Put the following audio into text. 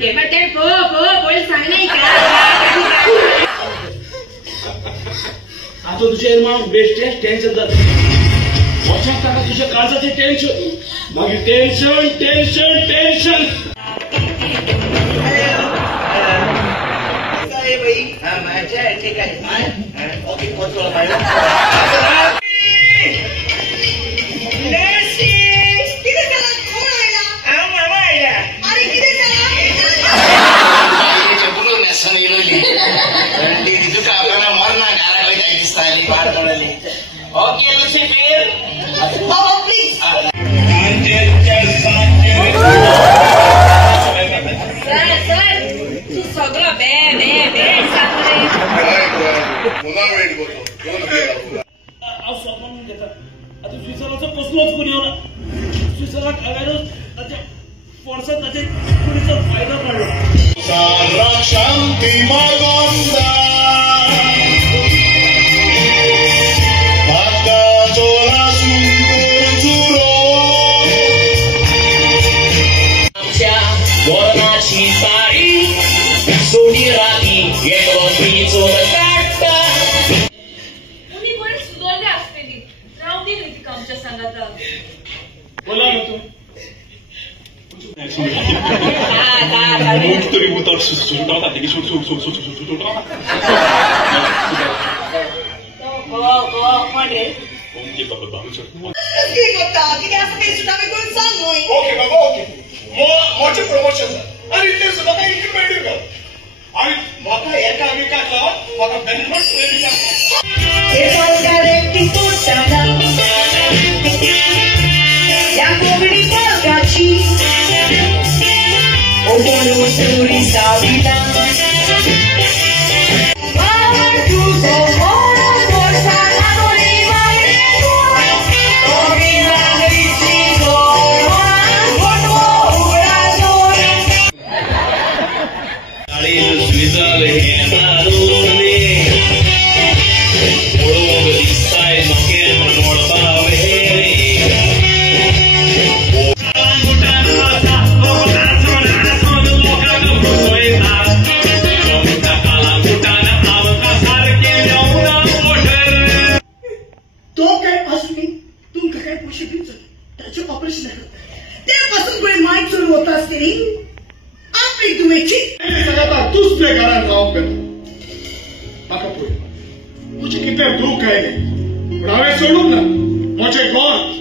घे पण ते बोल सांग नाही का आता तुझे मग बेस्ट टेन्शन जात लक्षात टाका तुझ्या काळजाचे टेन्शन मग टेन्शन टेन्शन टेन्शन माझ्या ठीक आहे ओके पोचलो पाहिजे ओके लुसिफर प्लीज सर तू सगळं बे पुन्हा वेट करतो स्वप्न घेतात आता स्वित्झर्लंडचं कसलोच कोणी होणार स्वित्झर्लंड अवेअरच फोर्सात त्याचे कुणीचा फायदा काढला शांती मागोंदा बोनाची पाळी सोडी राही येतो पिचो काटा तुम्ही बरे सुधारले असतेली राहू दे रीती आमच्या संघात बोला ना तू ओके बाबा ओके मोठे प्रमोशन आणि इथे सुद्धा काही इन्क्रिमेंट कर आणि म्हाका एका विकासला म्हाका बेनिफिट ऑपरेशन त्यापासून पुढे माहीत सुरू होत असते आपली तुम्ही तूच ते घरात राहून करतो म्हाका पळय तुझे कितें दूख काय नाही पण हांवें सोडूंक ना म्हजें गोंय